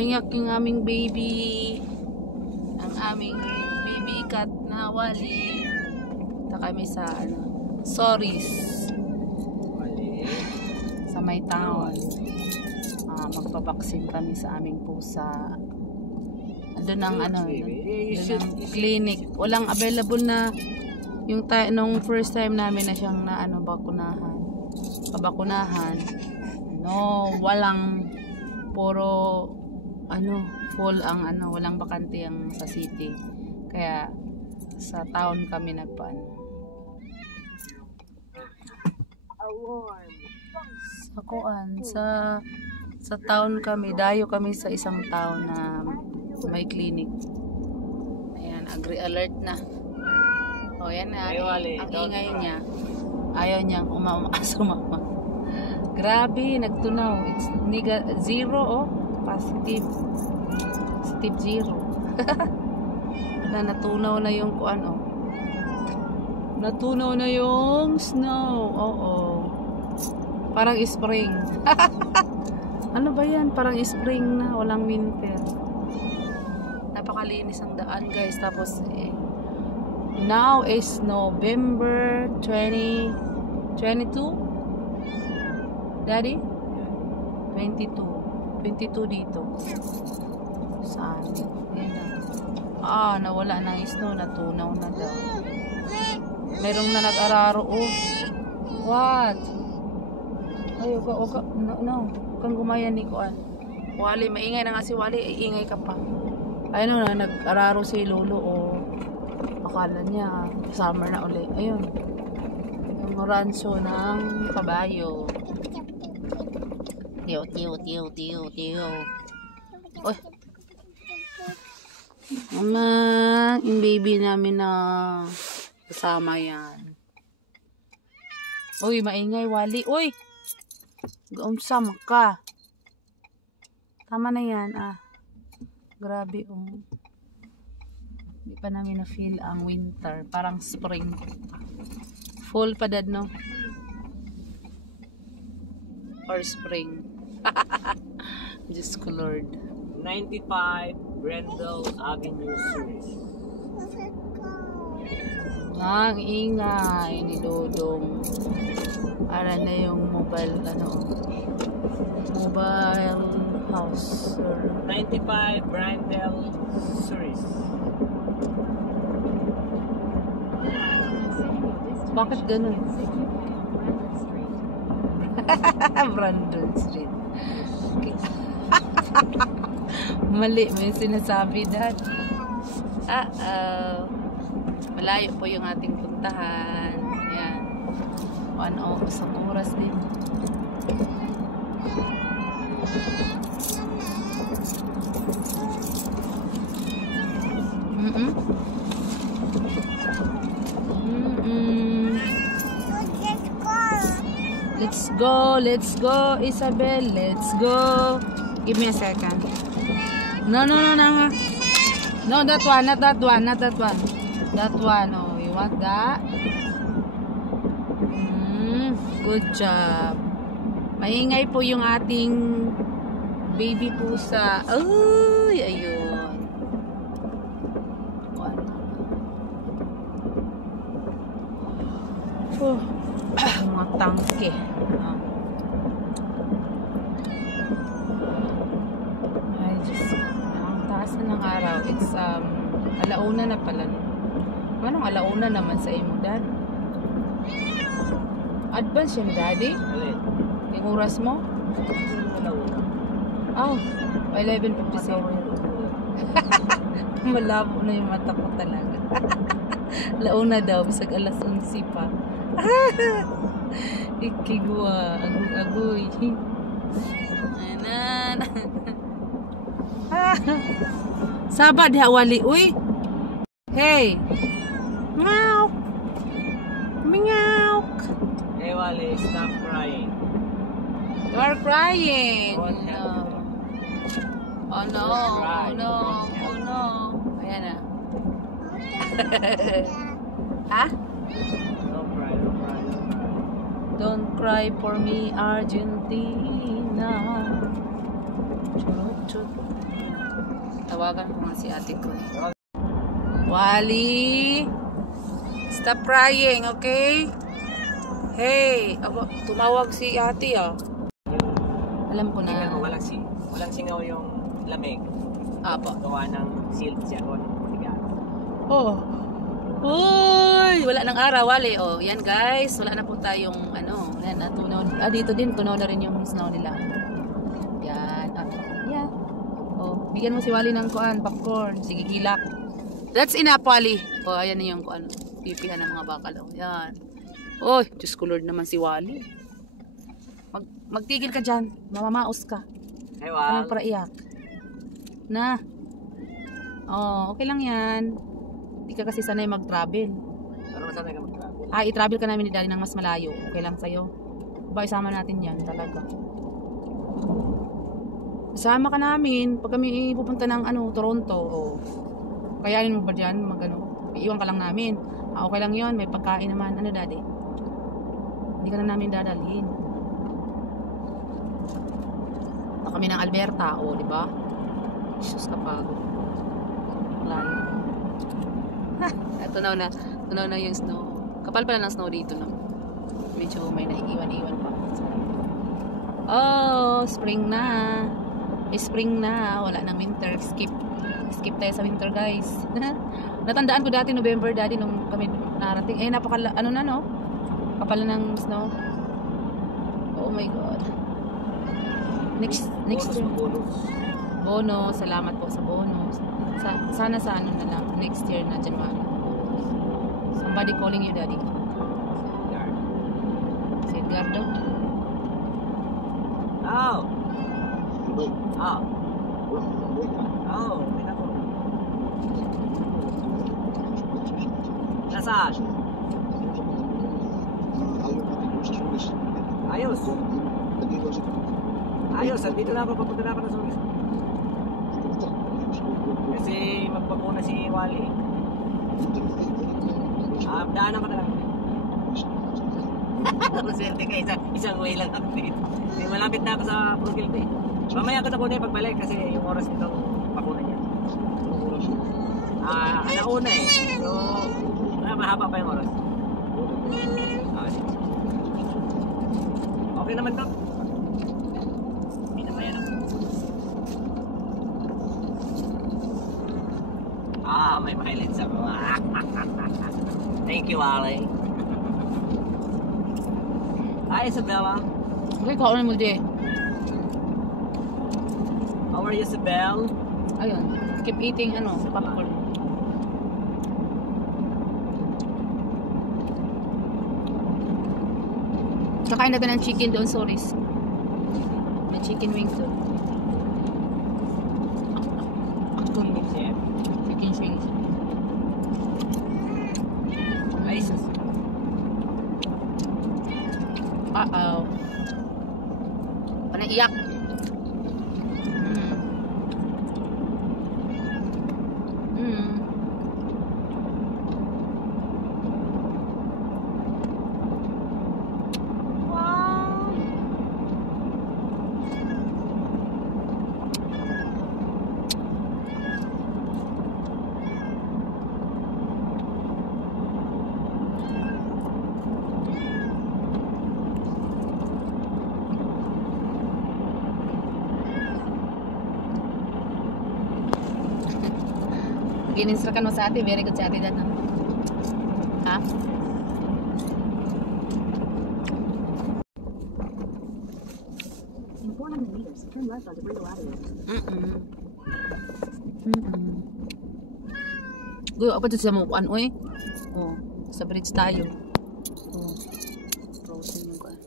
Iyak yung aming baby. Ang aming baby cat na Wally. Ito kami sa Soris. Sa may town. Magpabaksin kami sa aming pusa. Doon ang doon ang clinic. Walang available na yung nung first time namin na siyang pabakunahan. No, walang puro full ang walang bakante ang sa city. Kaya sa town kami sa town kami, dayo kami sa isang town na may clinic. Ayan, agri-alert na. O yan na, ang ingay niya. Ayaw niyang sumama. Grabe, nagtunaw. It's zero, positive 0. Natunaw na yung natunaw na yung snow. Parang spring. Ano ba yan? Parang spring na, walang winter. Napakalinis ang daan, guys. Tapos now is November 22. Daddy? 22 dito. Saan? Nawala ng snow. Natunaw na daw. Merong na nag-araro. What? Ay, okay. No. Kung gumaya ni Kuan. Wally, maingay na nga si Wally. Iingay ka pa. Ayun na, nag-araro si Lolo. Akala niya, summer na uli. Ayun. Yung ranso ng kabayo. Tiyo. Uy. Mama, yung baby namin na kasama yan. Uy, maingay, Wally. Uy! Gaumsam ka. Tama na yan, Grabe, Hindi pa namin na-feel ang winter. Parang spring. Fall pa, Dad, no? Or spring. Just colored. 95 Brendel Avenue, Suris. Ang ingay ni Dodong. Ara na yung mobile house. 95 Brendel, Suris. Bakit ganun? Brandon Street. Okay. Mali, may sinasabi, Dad. Malayo po yung ating puntahan. Ayan. 1 oras din. Let's go, Isabel. Let's go. Give me a second. No. No, that one, not that one. That one, you want that? Good job. Maingay po yung ating baby pusa. Uy, ayun. Mga tangke. Ay, Diyos. Ang taas na ng araw. It's alauna na pala. Anong alauna naman sa imo, Dad? Advance yung Daddy? Yung oras mo? Oh, 11:57. Malabo na yung mata ko talaga. Launa daw, bisag alas 11 pa. Ikigwa, agoy. Ayan. Sabad ha, Wally. Uy! Hey! Meow! Meow! Hey, Wally, stop crying. You are crying. Oh no. Ayan na. Ha? Don't cry. Don't cry for me, Argentina. na. Churut. Tawagan ko nga si ate ko. Wally, stop crying, okay? Hey, aba, tumawag si ate ah. Alam ko na. Walang singaw yung lamig. Apa. Gawa ng shield siya. Gawa ng matigas. Oh. Uy! Wala nang araw, Wally. Oh, yan guys. Wala na po tayong ano. Yan, natunaw. Dito din. Tunaw na rin yung snow nila. Yan. Yeah. Oh, bigyan mo si Wally ng kuan, popcorn. Sige, hilak. That's enough, Wally. Oh, ayan na yung kuan. Pipihan ng mga bakal. Oh, yan. Oh, Diyos ko Lord naman si Wally. Magtigil ka dyan. Mamamaos ka. Hey, Anong Wal. para iyak? Na. Oh, okay lang yan. Hindi ka kasi sanay mag-travel. Pero masanay ka mag-travel. I-travel ka namin ni Daddy ng mas malayo. Okay lang sa'yo. Ba, isama natin yan talaga. Isama ka namin pag kami pupunta ng Toronto. Oh. Kayanin mo ba dyan? Iiwan ka lang namin. Okay lang yon, may pagkain naman. Ano, Daddy? Hindi ka na namin dadalhin. Kami ng Alberta, oh, di ba? Jesus, kapagod. Lalo. Tunaw na yung snow. Kapal pala ng snow dito, no? Medyo may naiiwan-iwan pa. Oh, spring na. Spring na. Wala nang winter. Skip tayo sa winter, guys. Natandaan ko dati November, Daddy, nung kami narating. Eh, no? Kapal ng snow. Oh my God. Next bonus. Salamat po sa bonus. Sana sa na lang. Next year na, January. Somebody calling you, Daddy. Si Edgardo. Oh. Wait ako. Nasaan? Ayos, dito na ako, papunta na ako na Solis. Kasi magpapuna si Wally. Daanan ko na lang. Maswerte ka, isang way lang ako dito. Malapit na ako sa Brooklyn Bay. Mamaya ko na kuna pagbalik kasi yung oras nitong pakuna niya. Alauna eh. So, mahaba pa yung oras. Okay naman to. May mileage ako. Thank you, Ali. Hi, Isabella. Okay, kaunan mo di. How are you, Isabel? Ayun. Keep eating, popcorn. Kakain natin ng chicken doon, Solis. May chicken wings doon. Chicken wings. Nice. Uh-oh. Panaiyak. Gininstrukan mo sa ate, very good sa ate dad. Ha? In 400 meters, turn left onto Brindle Avenue. Guyo, apa dito sa mga kuan, oy? Oh, sa bridge tayo. Oh. Frozen yung kuan.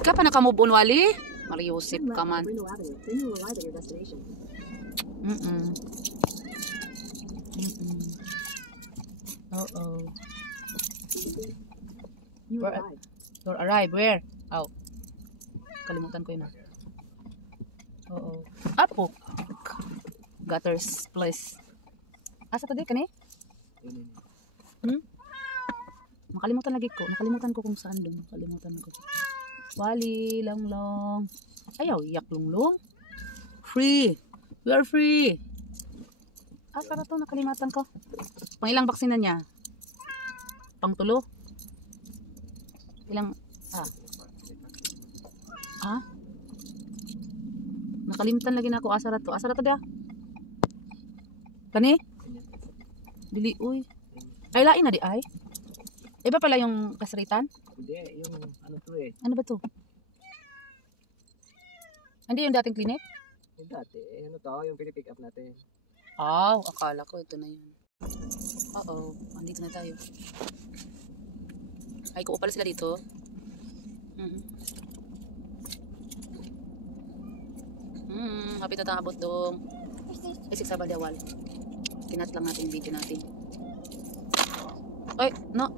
Ka pa naka-move on, Wally? Mariusip Turn ka left man. onto Brindle Avenue. Then you will arrive at your destination. Uh-oh. You Where- arrived. You're arrive, where? Oh. Kalimutan ko yun ah. Oo. Apo. Gutter's place. Asa to di kani? Nakalimutan lagi ko. Nakalimutan ko kung saan doon. Nakalimutan ko. Wali, Longlong. Ayaw, iyak Longlong. Free. We are free. Ah, para to, nakalimatan ko. Pang ilang vaksina niya? Pang tulo? Ilang, nakalimtan lagi na ako. Asara to. Asara to dia. Kani? Dili, uy. Ay, lain na di ay. Iba pala yung kasritan? Hindi, yung ano to eh. Ano ba to? Hindi yung dating clinic? Yung dati, ano to, yung pinipick up natin. Akala ko ito na yun. Oo, andito na tayo. Ay, kuha pala sila dito. Hapit na tabot dong. Isik sa badawal. Kinat lang natin yung video natin. Ay, no.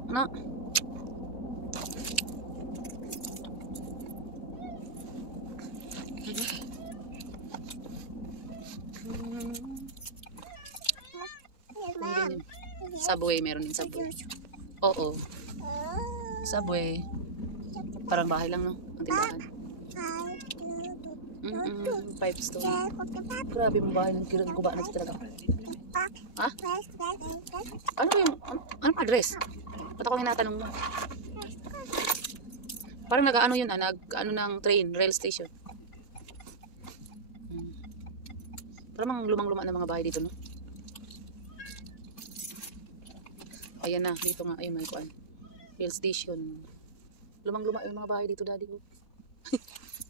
Subway, meron din Subway. Oo. Subway. Parang bahay lang, no? Ang tindahan. 5 stone. Grabe mong bahay ng kirang kuba na talaga. Ha? Ano yung, ano address? Ba't ako hinatanong mo? Parang nag-ano yun, nag-ano ng train, rail station. Parang lumang-luma ng mga bahay dito, no? Ayan na, dito nga, ayun, may kuan. Rail station. Lumang-luma yung mga bahay dito, daddy ko.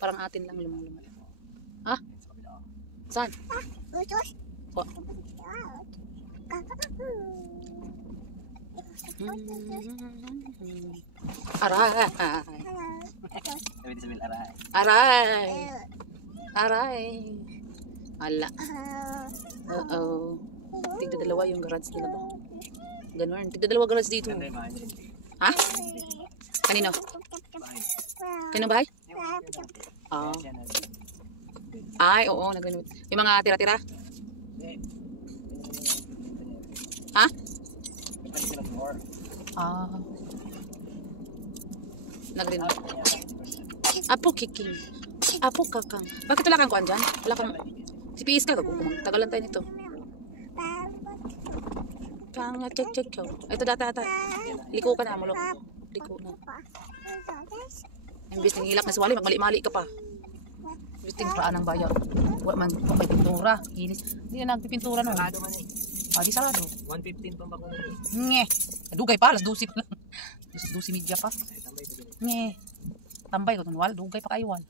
Parang atin lang lumang-luma. Ha? Saan? Oh. Aray. Ala. Oo. Tigda dalawa yung garage nila ba? Ganun. Tigda dalawa garage dito. Ha? Kanino? Kanino bahay? Ay, oo. Yung mga tira-tira? Ha? Nag-renovate. Apo kiking. Apo kakang. Bakit wala kang kuan dyan? Wala kang... Si PS ka, tagalan tayo nito. Kang check. Ito data. Liko ka na, mulok. Liko na. Imbis ng hilak na suwali, magmali-mali ka pa. Imbis ng raan ng bayaw. May pintura. Hindi na nagpipintura no. Sarado man eh. Di sarado. 115 pa bakuna eh. Nge. Dugay pa, alas 12 pa lang. Alas 12 media pa. Nge. Tambay ko tunwal, dugay pa kayo wal.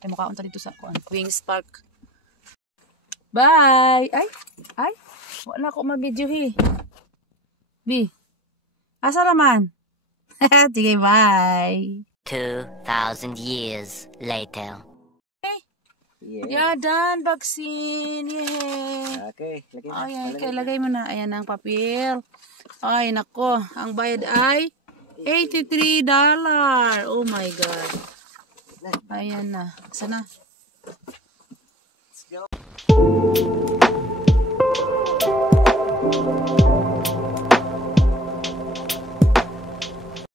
Ay mukhaon ta dito sa Wings Park. Bye. Ay. Wala ko ma-video hi. Bi. Asa naman? Sige, bye. 2,000 years later. Yeah, done. Vaccine. Yeah. Okay, lagay na. Ay, okay, lagay mo na. Ayan ang papel. Ay, nako. Ang bayad ay $83. Oh my God. Ayan na. Sana. Let's go.